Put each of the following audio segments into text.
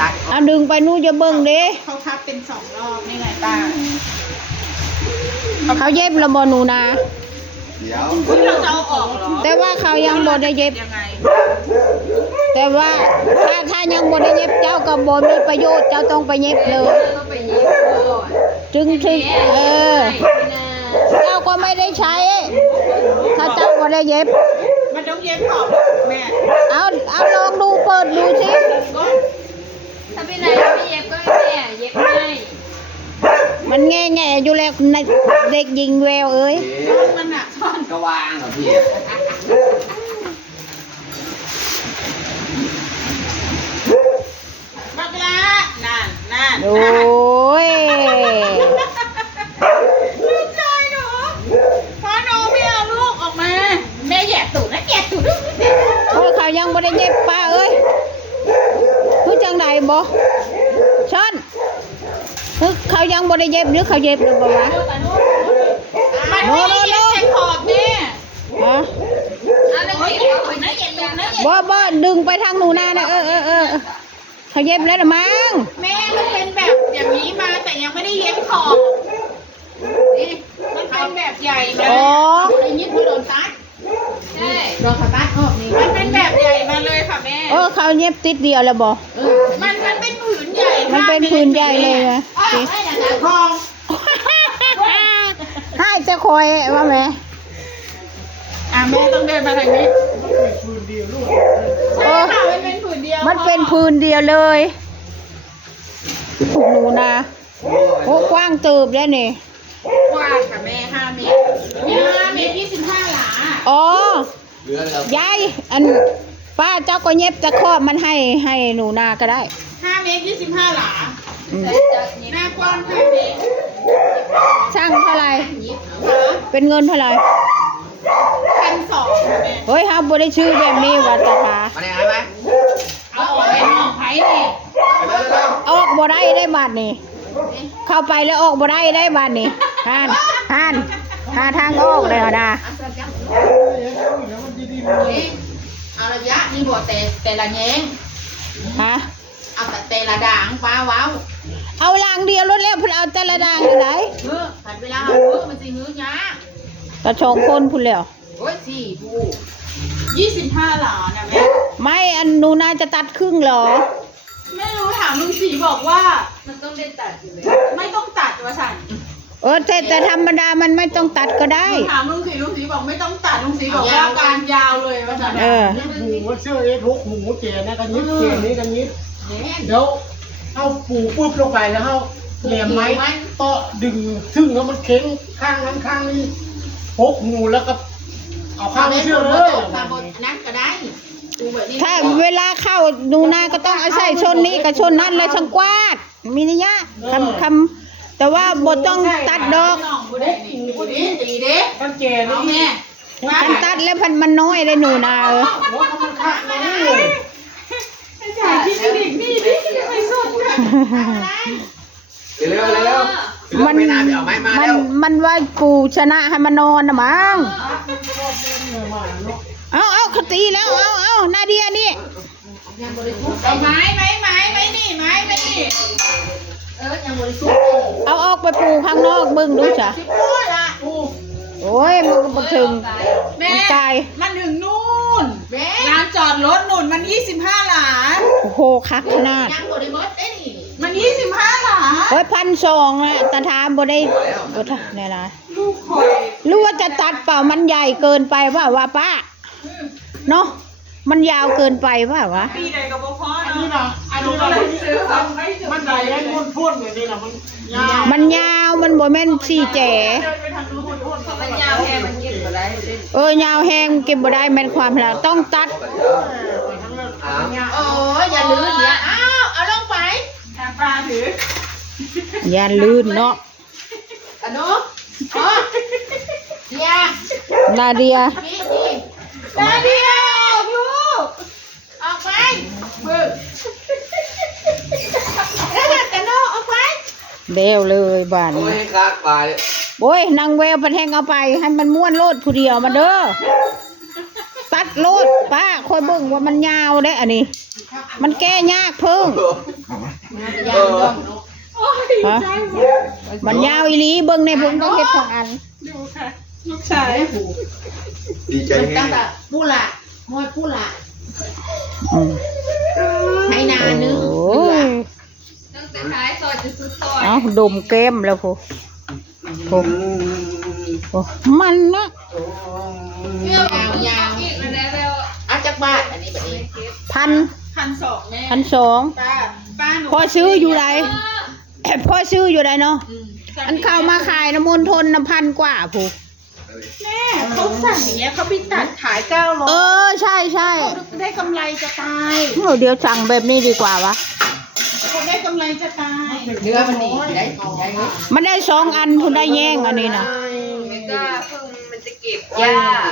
ตัดเอาดึงไปนู่นจะเบิ่งเด้เขาพับเป็น2 รอบนี่ไงป้าเขาเย็บระบหนูนา เดี๋ยว เราจะเอาออกเหรอ แต่ว่าเขายังบ่ได้เย็บ ยังไง แต่ว่าถ้ายังบ่ได้เย็บเจ้าก็บ่มีประโยชน์เจ้าต้องไปเย็บเลยจึงเจ้าก็ไม่ได้ใช้ ถ้าเจ้าบ่ได้เย็บ มันต้องเย็บออกแม่ เอาลองดูเปิดดูสิ ถ้าพี่ไหนไม่เย็บก็ให้แม่เย็บให้ มันแง่ๆอยู่แล้วในเด็กหญิงแววเอ้ย มันอ่ะซ่อน ก็วางเหรอพี่บักละนั่นโอ้ย ลูกชายหนูพ่อหนูไม่เอาลูกออกมาแม่แย่ตูดนะแย่ตูด โอ้ยเขายังบ่ได้เย็บป้าเอ้ยคือจังไดบ่ช้อนคือเขายังบ่ได้เย็บหรือเขาเย็บหรือบ่วะ มันไม่เย็บแต่ขอบนี่ ฮะ เอาเลยเย็บเอานะเย็บนะเย็บ บ่ดึงไปทางหนูนานะเขาเย็บแล้วละมั้ง แม่มันเป็นแบบอย่างนี้มาแต่ยังไม่ได้เย็บขอบนี่มันเป็นแบบใหญ่มา อ๋อ ไอ้นี่คือโดนตัด ใช่ โดนตัดออกนี่มันเป็นแบบใหญ่มาเลยค่ะแม่ เขาเย็บติดเดียวแล้วบ่ มันเป็นผืนใหญ่ มันเป็นพื้นใหญ่เลยนะ ไม่นะทอง ให้จะคอยว่าแม่ แม่ต้องเดินมาทางนี้ใช่ค่ะมันเป็นผืนเดียว มันเป็นพื้นเดียวเลยหนูนาโอ้กว้างเติบแล้วนี่ กว้างค่ะแม่5 เมตร5 เมตร 25 หลา อ๋อ เหลือแล้ว ยายอันป้าเจ้าก็เย็บตะครอบมันให้หนูนาก็ได้ 5 เมตร 25 หลา อืม หน้ากว้าง5 เมตร ช่างเท่าไหร่เป็นเงินเท่าไหร่ 1,200ค่ะแม่ เฮ้ยฮะบ่ได้ชื่อแบบนี้วัดตาขา มาเนี่ยเอาไหม เอาออกไปนอกไผ่นี่ เร็ว ออกบ่ได้บาทนี่เข้าไปแล้วออกบ่ได้บาทนี่หาทางออกเลยนะ เอาระยะนี่บ่แต่ละแยง ฮะ เอาแต่ละด่างฟ้าว้าว เอาลางเดียวรถแล้วเพิ่นเอาแต่ละด่างไหน ผัดเวลาเอามันสิหื้อยาก กระชงคนพุ่นแล้ว โอ้ย4 ผู้25 หลานะแม่ ไม่อันหนูนาจะตัดครึ่งเหรอ ไม่รู้ถามลุงศรีบอกว่า มันต้องได้ตัดอยู่เลย ไม่ต้องตัดว่าสั่น แต่ธรรมดามันไม่ต้องตัดก็ได้ ถามลุงศรีบอกไม่ต้องตัดลุงศรีบอกว่าการยาวเลยว่าสั่น หมูเชื่อเอ็ดหกหมูเจนะกันยิบเจนี้กันยิบเดี๋ยวเอาปูปุ๊บลงไปแล้วเอาแหลมไม้ต่อดึงซึ่งแล้วมันเข็งข้างนั้นข้างนี้หกหมูแล้วก็เอาข้างนี้เชื่อเลย ตาบดนั่นก็ได้ดูแบบนี้ ถ้าเวลาเข้าหนูนาก็ต้องเอาใส่ชนนี้กับชนนั้นเลยช่างกวาดมีนิยะคำแต่ว่าบทต้องตัดดอก ตีเด้ ท่านเจ เอา นี่ แม่ มันตัดแล้วมันน้อยเลยหนูนา หัวมันขาดเลย จ่ายที่ดิบนี่ดิไม่สุดเลย เร็วเร็วมันไม่นานไปเอาไม้มาแล้ว มันว่ากูชนะให้มันนอนนะมั้งเอาเขาตีแล้วเอานาเดียนี่ เอาไม้นี่ยังบริสุทธิ์ เอาออกไปปูข้างนอกเบิ่งดูจ้ะ สิบพูดละ โอ้ยมันก็บ่ถึง แม่ มันไกล มันถึงนู่นลานจอดรถนู่นมัน25 หลา โอ้โหคักขนาด ยังบริบทได้นี่มัน25 หลา เฮ้ย1,200นะตาทามบ่ได้บ่ทันแน่นะ ลูกคอย รู้ว่าจะตัดเปล่ามันใหญ่เกินไปว่าป้าเนาะมันยาวเกินไปว่าวะ ปีใดกับพ่อ อัน เนาะ นี้นะอันนี้นะมันใหญ่แล้วพ่นอย่างนี้นะมันยาว มันยาวมันบ่แม่นสี่แจ๋ เดินไปทางนู้นพ่น มันยาวแค่มันเก็บก็ได้เลย ยาวแห้งเก็บบ่ได้แม่นความแล้วต้องตัด โอ้อย่าลืมเนี่ยเอาลงไปทางปลาถือ อย่าลื่นเนาะ อนุอ๋อเนี่ย นาเดีย นี่นาเดียวลูกออกไปบึ้งแล้วแต่โนออกไป เร็วเลยบ้าน โอ้ย นี้ คาดปลาเลย โอ้ยนางแววประแทงเอาไปให้มันม้วนโลดผู้เดียวมาเด้อตัดโลดป้าคอยเบิ่งว่ามันยาวได้อันนี้ ค่ะ มันแก้ยากเพิ่ง เออ ฮะมันยาวอีหลีเบิ่งในเพิ่งต้องเฮ็ดสองอัน ดูค่ะลูกชาย ดีใจแห้ ตั้ ง งแต่ปูละมวยปูละ อืม ให้นานึง โอ้ย ตั้งแต่ท้ายซอยจะสุดซอย เอาดมเกมแล้วพูพูพูมันนะ เรื่องยาวอีกแล้วแล้ว อาจากบ้านอันนี้แบบนี้ พัน 1,200แม่ 1,200 ป้าหนู พอซื้ออยู่ไรพอซื้ออยู่ไรเนาะอันเข้ามาขายน้ำมนทนน้ำพันกว่าพู แม่เขาสั่งอย่างเงี้ยเขาไปตัดขาย900 ใช่ใช่ เขาได้กำไรจะตาย เดี๋ยวสั่งแบบนี้ดีกว่าวะ เขาได้กำไรจะตาย เนื้อมันดีได้ มันได้2 อันคุณได้แย่งอันนี้นะ ไม่กล้าเพิ่งมันจะเก็บยาก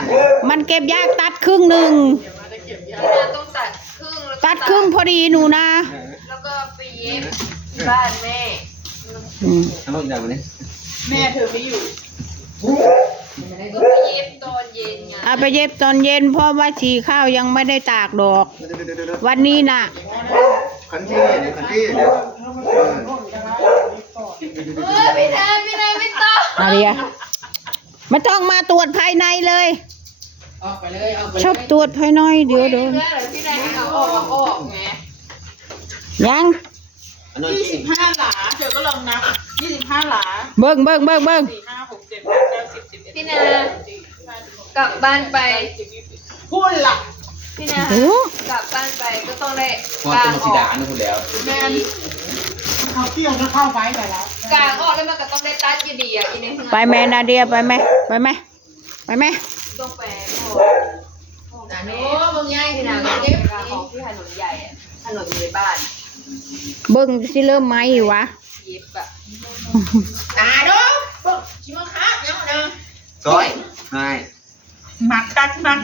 มันเก็บยากตัดครึ่งหนึ่ง พี่นาต้องตัดครึ่งแล้ว ตัดครึ่งพอดีหนูนะ แล้วก็ไปเย็บที่บ้านแม่ อืม ทำไมอย่างนี้ แม่เธอไม่อยู่ ก็ไปเย็บตอนเย็นไง เอาไปเย็บตอนเย็นเพราะว่าฉี่ข้าวยังไม่ได้ตากดอก วันนี้น่ะ คันที่เดี๋ยวคันที่เดี๋ยว พี่นาไม่ต้อง นาเดียไม่ต้องมาตรวจภายในเลย ออกไปเลยเอาไป ชอบตรวจภายในเดี๋ยว เพื่อนเหรอพี่นาเอาออกไง ยัง อันนั้นจริง 25 หลาเธอก็ลองนับ25 หลา เบิ่ง 4 5 6 7 8 9 10 11 พี่นากลับบ้านไป พูดล่ะ พี่นา โอ้ กลับบ้านไปก็ต้องได้ พอก า เป็ ง น อ สี อก ดานะคุณแล้ว แม่ เขาเกี่ยวจะเข้าไปแต่แล้ว กางออกแล้วมันก็ต้องได้ตัดอยู่ดีอ่ะอีนี่ ไปแม่นาเดียไปไหมไปไหมไปไหม ต้องแปลหมดอันนี้มึงง่ายพี่นาก็เก็บกางออกที่ถนนใหญ่อะถนนอยู่ในบ้าน เบิ่งสิเริ่มไหมอยู่วะ เย็บอะ ตาดูปุ๊บชิมครับยังเดิม ซอยง่าย มักคักคั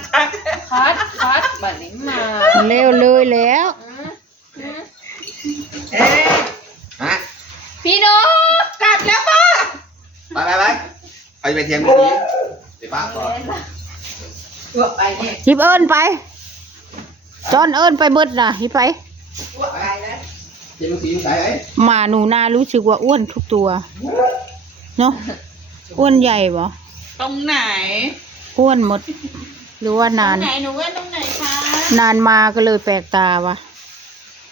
ดบัดนี้มา เร็วเลยแล้ว เอ๊ะ ฮะ พี่นก กลับแล้วป้า ไปไปเทียมนี้เดี๋ยวป้าก่อน ตัวไปเนี่ย หิบเอิญไปจอนเอิญไปเบิดน่ะหิบไป ตัวไปแล้ว เทียมสีใส่ไอ้ หมาหนูนารู้สึกว่าอ้วนทุกตัวเนาะอ้วนใหญ่บ่ ตรงไหน อ้วนหมด หรือว่า ตร นาง น ไหนหนูว่าตรงไหนคะ นานมาก็เลยแปลกตาวะ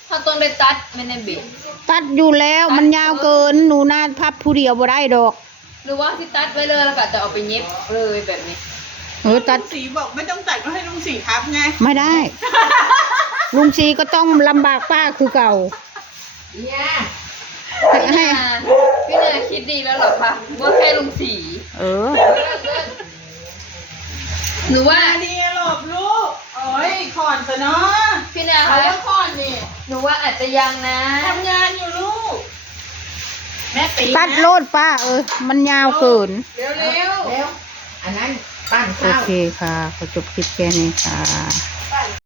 ถ้าต้องได้ตัดไม่ได้บิด ตัดอยู่แล้วมันยาวเกินหนูนาพับผู้เดียวบ่ได้ดอก หรือว่าที่ตัดไว้เลยแล้วก็จะเอาไปเย็บเลยแบบนี้ ตัด ลุงสีบอกไม่ต้องตัดก็ให้ลุงสีทับไง ไม่ได้ ลุงชีก็ต้องลำบากป้าคือเก่า เนี่ย ให้ พี่นาคิดดีแล้วเหรอคะว่าแค่ลุงสี เออ หนูว่า นาเดียหลบลูกโอ้ยขอนซะเนาะ พี่นา เขา คะ ว่าขอนนี่ หนูว่าอาจจะยังนะ ทำงานอยู่ลูกแม่ตีนะ ตัดโลดป้ามันยาวเกิน เร็วเร็ว อันนั้นปั้น โอ ข้าว เคค่ะขอจบคลิปแค่นี้ค่ะ